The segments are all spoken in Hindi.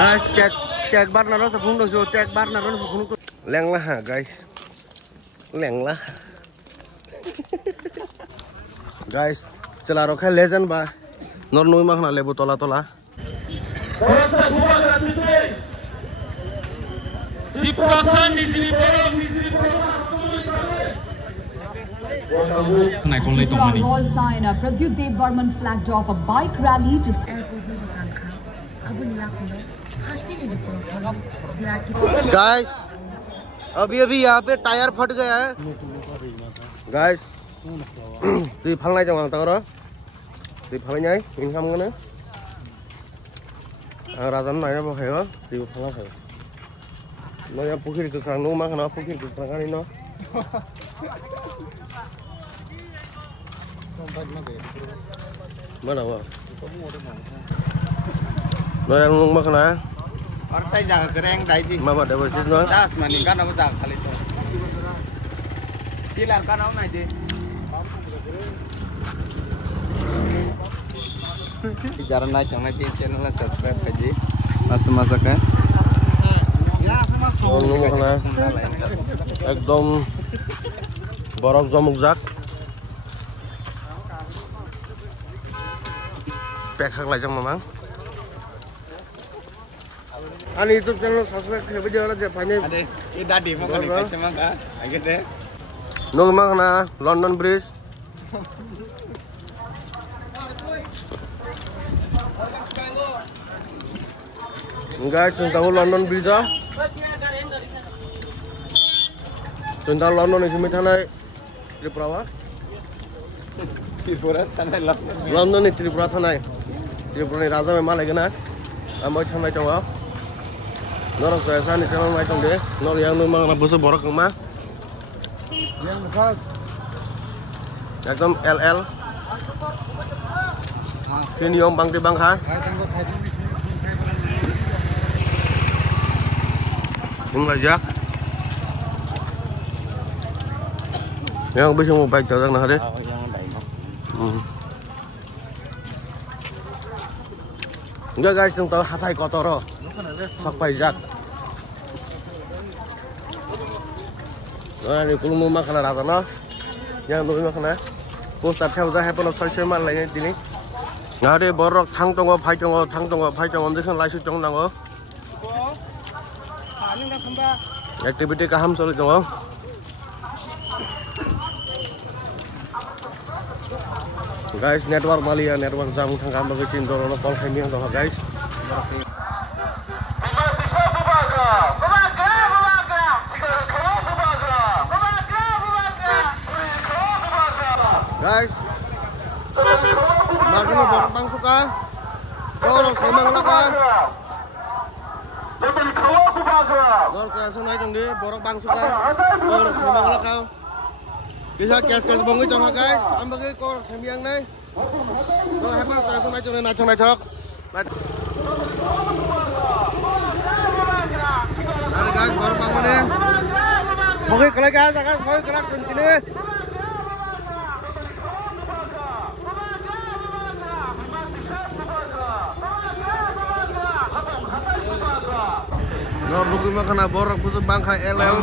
Guys, cek bar naro sepung dojo, cek bar naro sepung. Leng lah guys, leng lah. Guys, celaro khai legend ba, nor nui mak na lebu tola tola. Royal sign Pradyut Dev Burman flagged off a bike rally to Guys, अभी यहाँ पे टायर फट गया है guys. Di phang trong hàng tao đó, di phang nhảy, in không cái nữa. Ra tấn này nó bao hiểu, di phang nó hiểu. Nó yang pukul itu kerang nu mak, nó pukul itu kerang ini nó. Mana wah? Nó yang nu mak na? Partai jaga kereng dah itu. Mama dah bersih no? Das maningkan apa jaga kali itu. Kilar kan apa itu? Jangan naik jangan naik channel subscribe kaji. Masa-masa kan? Nu mak na? Ekdom borok jomuk jak. Pek hak lagi mamang. Ani YouTube channel subscribe ke video lah dia banyak. Ada, ini tadi mau kan dikasih maka, agak deh. Nu mak na London Bridge. Guys, tahu London Bridge ah? Tahu London itu macam mana? Tripura? Tripura sana London. London itu Tripura sana. Tripura ni raja memang lagi na. Amoi thang mai chong ah. Norok saya sana channel mai chong deh. Nor yang nu mang na busu borok mah. Yang dekat. Ekdom LL. Sini om bang di bang ha. Những là giác. Yang bisa mau baik jalan nah deh. Enggak guys, yang tahu hatai kotor. Sok baik jak. Nah, ini kulung rumah kena rata no. Yang rumah kena. Pusat theo ra happen of social man lại ini. Nggak ada borok thang tong phai tong om dekan lai su tong nang o. Activity का हम सोच रहे guys, network malia network jam thang bagi cinta orang call sendiri yang guys. Guys, makin borok bang suka, borok semang lakukan. Rồi cái sân này trong đi borok bang suka, borok semang lakau. Bisa kes bong itu trong guys, am bagi kor sembiang này. Rồi hebat saya sân này trong này chok. Nah guys, borok bang mana? Bagi kelak guys, bagi kelak sini. Nor buku makan borok butuh bangkai LL.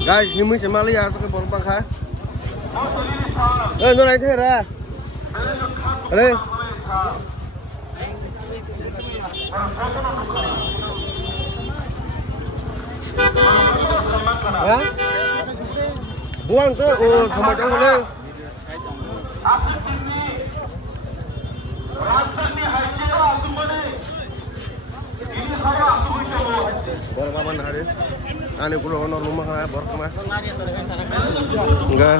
Guys, ini mesti Malaysia sekarang borok bangkai. Nó này thế ra. Đây. Hả? Buang tuh, sama jauh deh. Borok kapan hari? Ani pulau honor rumah lah, borok mah. Enggak.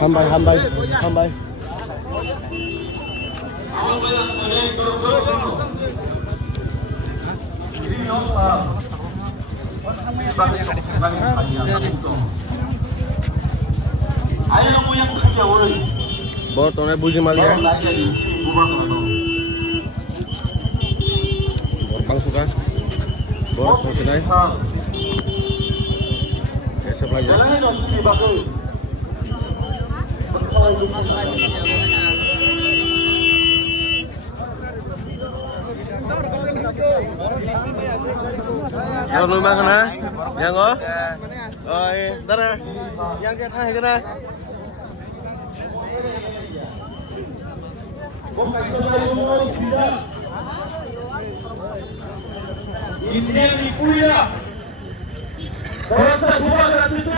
Hambai. Bawa tonai buji mali ya. का बहुत खुश नहीं ऐसा भाई जा yang rumah kena yang oh darah yang kita thay kena ini yang dikuya orang terbuka gratuit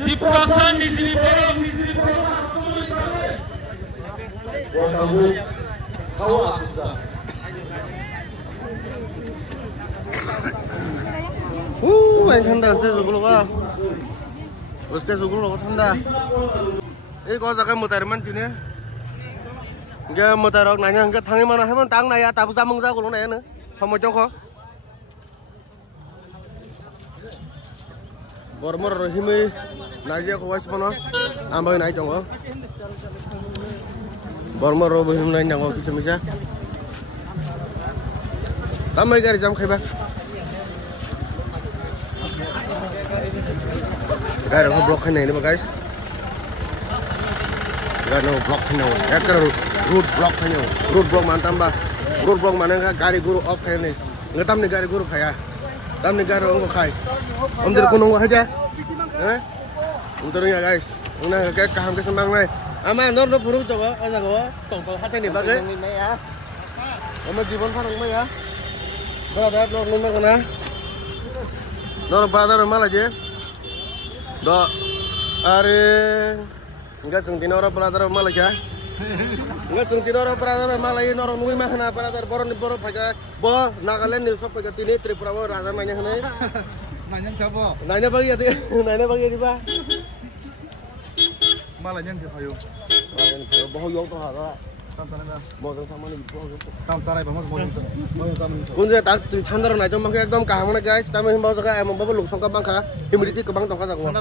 di perasaan di sini borong di sini borong anh ठंडा से जुगलो का उससे जुगलो का ठंडा ये कौन सा काम मुतार मन चुने क्या मुतार और नया क्या थांगे mana है मन टांग नया ताप सा मंगजा को लो नया न समझ जाओ बरमर रही में नाजिया को वाइस बना आम भाई नाई जाऊँगा बरमर रो बही में नाई जाऊँगा किसी में जा तब मैं क्या रिजाम खाइबा Guys, aku blok ini nih guys. Guys, aku blok ini. Ya kan root block ini. Root block mantap bah. Root block mana kan gari guru off ini. Ngetam nih gari guru kaya. Tam nih gari orang kaya. Om dari kunung aja. Untuknya guys. Una kayak kaham kesembang nih. Ama nor buru coba. Aja gua. Tong hati nih bagai. Ama jibon farang mah ya. Brother nor number kena. Nor brother malah aja. Do, are, enggak sengtin orang pelajar malah ya, enggak sengtin orang pelajar malah ini orang nui mah na pelajar boron di boron pakai, bo, Nagaland di sok pakai tini Tripura mau raja nanya nih, Nanya siapa? nanya bagi ya, nanya bagi ya ba, Malah yang siapa yo? bohong yang tuh ada, mau sama nih, Tam sarai banget mau tam. kunci tak tandar nanya cuma kayak ekdom kaham nih guys, tapi mau sekarang emang bapak luksong kabang kah, humidity kabang tongkat aku.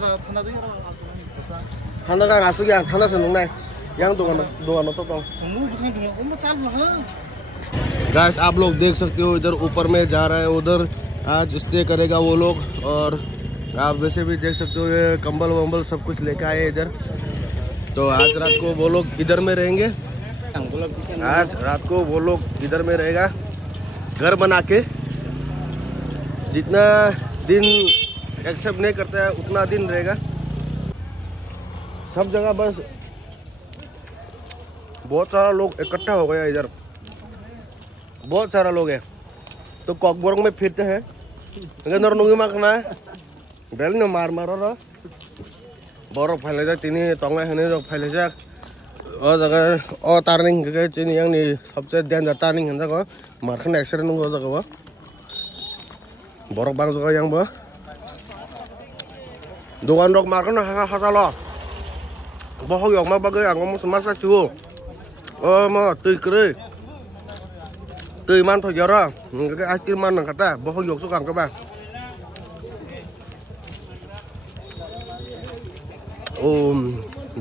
ठंडा का आंसू क्या ठंडा से लूँगा यहाँ दुकान तो गाइस आप लोग देख सकते हो इधर ऊपर में जा रहा है उधर आज स्टे करेगा वो लोग और आप वैसे भी देख सकते हो ये कंबल वंबल सब कुछ लेके आए इधर तो आज रात को वो लोग इधर में रहेंगे आज रात को वो लोग इधर में रहेगा घर बना के जितना दिन एक्सेप्ट नहीं करता है उतना दिन रहेगा सब जगह बस बहुत सारा लोग इकट्ठा हो गया इधर बहुत सारा लोग है तो कॉकबोरंग में फिरते हैं अगर नुंगी माखना है बेल ने मार मारो रो बरफ फैले जा तीनी तंगा है जो फैले जा और जगह और तारनिंग के चीनी yang ni सबसे ध्यान जाता नहीं है जगह मारखन एक्सरे नुंगो जगह वो बरफ बांग जगह yang वो दुकान रोक मारखन हासा लो बहुत योग में बगे आंगों में समासा चुओ mà tươi man thôi giờ đó cái ice cream man này cả बहुत योग số càng các bạn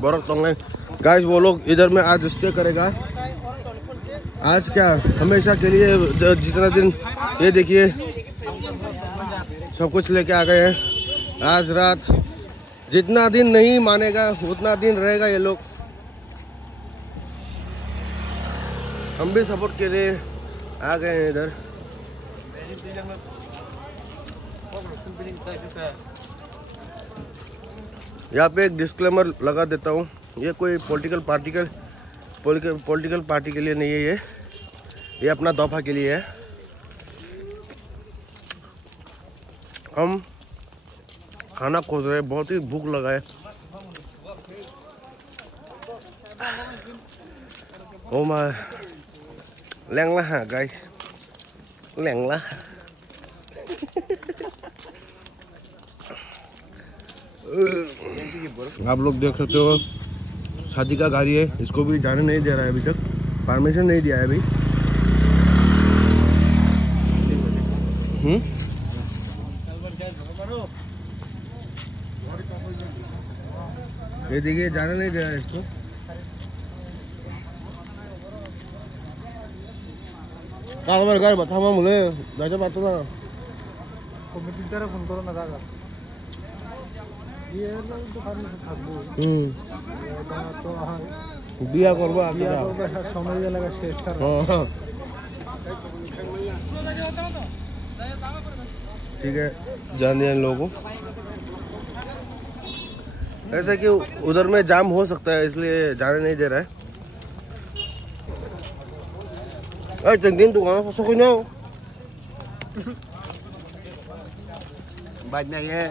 बर्फ तंग है गाइस वो लोग इधर में आज स्टे करेगा आज क्या हमेशा के लिए जितना दिन ये देखिए सब कुछ लेके आ गए हैं आज रात जितना दिन नहीं मानेगा उतना दिन रहेगा ये लोग हम भी सपोर्ट के लिए आ गए हैं इधर यहाँ पे एक डिस्क्लेमर लगा देता हूँ ये कोई पॉलिटिकल पार्टी के लिए नहीं है ये अपना दफा के लिए है हम खाना खोज रहे हैं बहुत ही भूख लगा है ओ माय लेंगला हाँ गाइस लेंगला आप लोग देख सकते हो शादी का गाड़ी है इसको भी जाने नहीं दे रहा है अभी तक परमिशन नहीं दिया है अभी ये देखिए जाने नहीं दे रहा है इसको Kalau gari pertama mulai, baca batu lah. Komite phone karo na daga. Dia itu kan থাকবো। এটা তো বিয়া করবা বিয়া করবে সময় লাগা শেষ তার। ठीक है, जान दिया इन लोगों को। ऐसा कि उधर में जाम हो सकता है, इसलिए जाने नहीं दे रहा है। अरे जंगदीन तू कहाँ फंसो क्यों? बात नहीं है।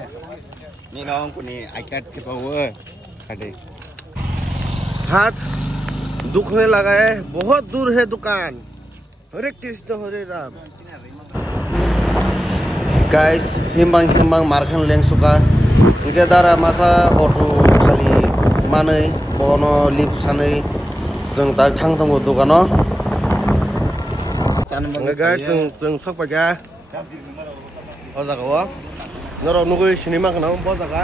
นี่น้องคนนี้ไอแคทที่พาวเวอร์ค่ะเด็ก हाथ दुखने लगा है, बहुत दूर है दुकान। हरे कृष्ण हरे राम। गाइस हिम्बां मारखान लें सुका इनके दारा मासा ऑटो खाली मानै बनो लिप सानै जों दा थांथांगौ दुकानाव गाइस जों सकबायगा अ जागाव नरो नुगै सिनेमा खनाव ब जागा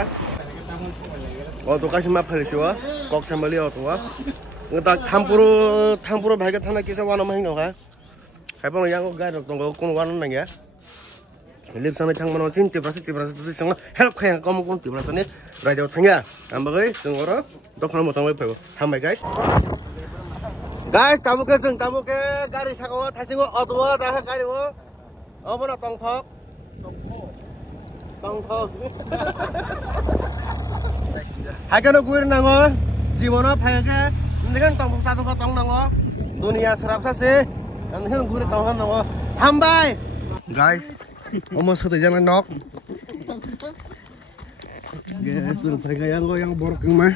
अटो कासिमा फैसिवा कक सामबली अटोवा दा थामपुरो भाइगा थाना किसा वानो महिनोखा खायफा यांगो गाइड दंगो कोन वानो नंगे लिप सानै थांमोनो चिन्तिब्रासो जों हेल्प खाया कम कोन तिब्रासोनि राइडआव थांया आमबागै जों अरो दखना मोथांबाय फैबो हामबाय गाइस ताबुके गारि सागाव थासिगो अटोवा दाहा गारिवो अबनो तंथक हाइकानो गुइर नांगो जीवनो फायके नोंगन तंफक साथखो तंग नांगो दुनिया सराबसासे नोंगन गुइर तंग नांगो हामबाय guys almost satu jalan nok. Guys, tuh mereka yang borok mah.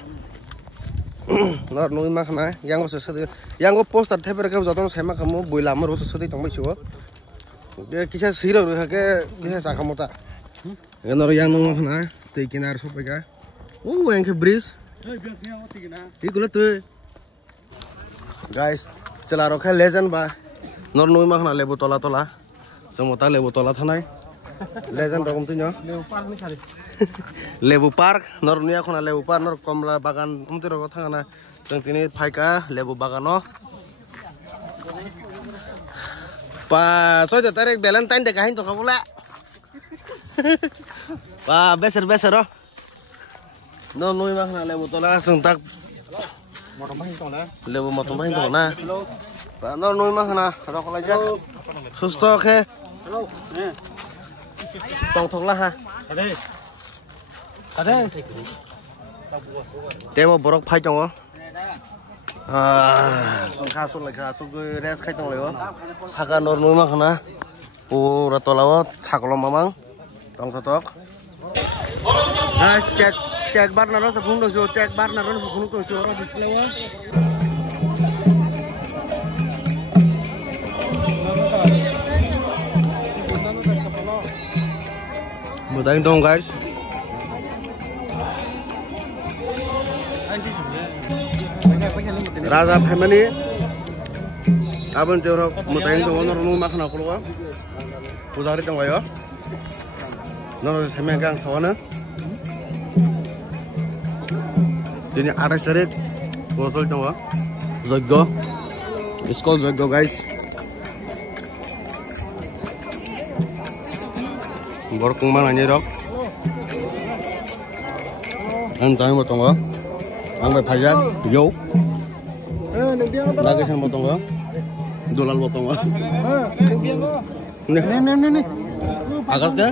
Nor nunggu mah kena, yang gua satu, yang gua poster tapi mereka jatuh sama kamu boy lama rusuh satu tambah siapa? Dia kisah sihir orang ke kisah sah kamu tak? Nor yang nunggu kena, tuh kinar sampai ke, yang ke bridge. Ikulah tuh. Guys, celaroknya legend bah. Nor nunggu mah kena lebu tola. Semua tak lebu tola tanai, legend rokom tu nyo. Lebu park, nor niya kena lebu park, nor komla bagan, tu rokom thangana, seng tini paika lebu bagan no. Pa, so je tarik Valentine dek kahin tu kamu le. Pa, beser oh. Nor nui mak kena lebu tola, seng tak. Lebu motong bahin tu na. Pa, nor nui mak kena rokok aja. Susto ke. Tong thok lah ha. Ada. Demo borok phai tong. Sungkha sun lekha sugui res khai tong leo. Saka nor nui ma khana. Pura tolawa chaklo mamang. Tong thotok. Guys, cek bar naro sa phung do jo, cek bar naro sa phung do jo ro display wa. Mudahin dong guys. Raza family. Abang jorok mudahin dong nor rumah kena keluar. Pudari dong ayo. Nor semegang sawana. Ini ada serit. Bosol dong wa. Zogo. Iskol zogo guys. Borok mana nih dok? Anjay mau tunggu, angkat pajak, yo. Lagi sama tunggu, dolar mau tunggu. Nih, agas deh,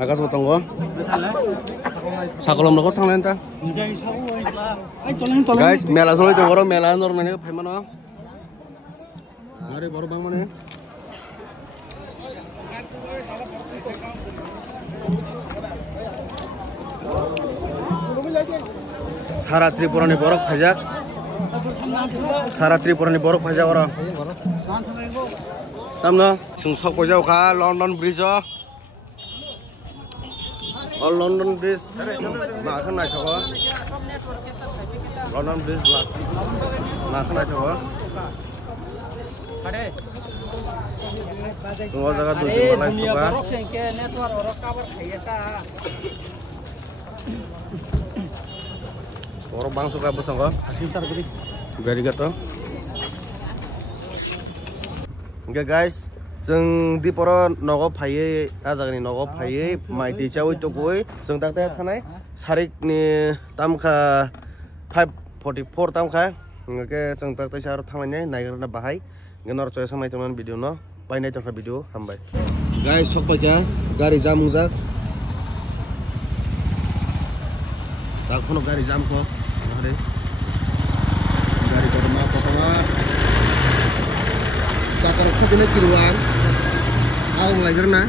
agas mau tunggu. Sakolom lokot thang lenta. Guys, mela solo tunggu, mela nor nanya ke mana? Hari baru bang mana? Sarat Tripura ni borok pajak. Sarat Tripura ni borok pajak orang. Tamno, sungsok ko jauh ka London Bridge oh. Oh London Bridge. Nah kan naik coba. London Bridge lah. Nah kan naik coba. Semua jaga tujuh malam suka. Orang bang suka besok kok. Very good. Oke guys, जों दिपरो नगो फायै आजागनि नगो फायै माइ दैचावै तकoi जों दाक्ता थानाय सारिकनि तामखा 544 तामखा ओके जों दाक्ता सार थांनाय नायग्रना बाहाय गनर चय संनाय तमन भिडिअ न बायनाय तखा भिडिअ हामबाय गाइस सकबायका गारि जामुजाक दाखोनो गारि जामखो हरे गारि Karma पतमा Takar kudine kiruan, aku mulai gerna,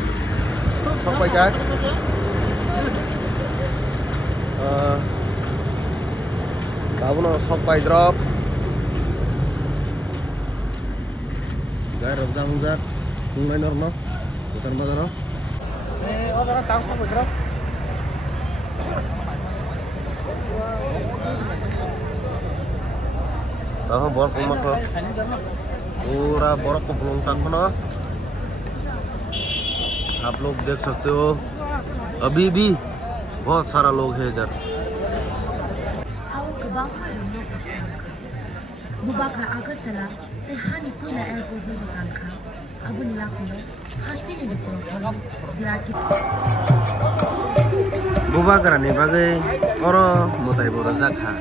sampai kan, tahu no sampai drop, gaya rojang rojak, mulai normal, putar mana no? Orang tahu sampai drop. Tahu bor kumak lo. पूरा बर्फ को बुलंद बना आप लोग देख सकते हो अभी भी बहुत सारा लोग है इधर बुबाकरा नि बागै अरो मोताय बर जाखा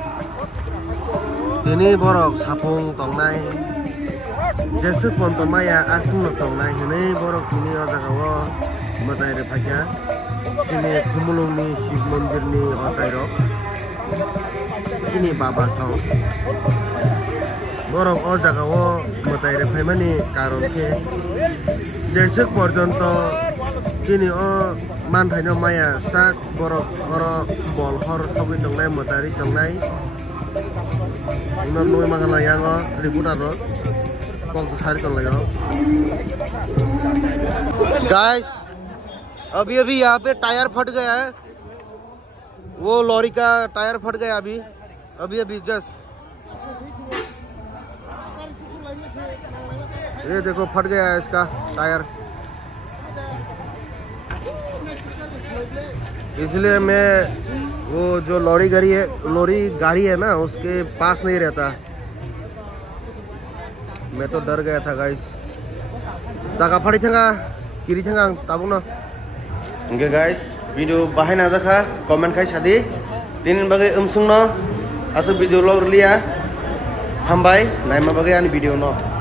दिनै बरक साफुं तंनाय Jesuk pontomaya asung nontonai ini borok ini ojagawo motai repakya ini kumulungni Shiv Mandirni osairok ini Baba Saw borok ojagawo motai repaimani karonke jesuk porjonto ini o mantaino maya sak borok oro bolhor thobi tongnai motari tongnai ini lui mangala yango ributarok guys अभी यहाँ पे टायर फट गया है वो लॉरी का टायर फट गया अभी जस्ट ये देखो फट गया है इसका टायर इसलिए मैं वो जो लॉरी गाड़ी है ना उसके पास नहीं रहता मैं तो डर गया था गाइस जागा फाड़ी थांगा किरी थांगा ताबुनो ओके गाइस वीडियो बाहाय नाजाखा कमेंट खाय सादि दिन बागै उमसुंनो आसु वीडियो लर लिया हामबाय नायमा बागै आनि वीडियो न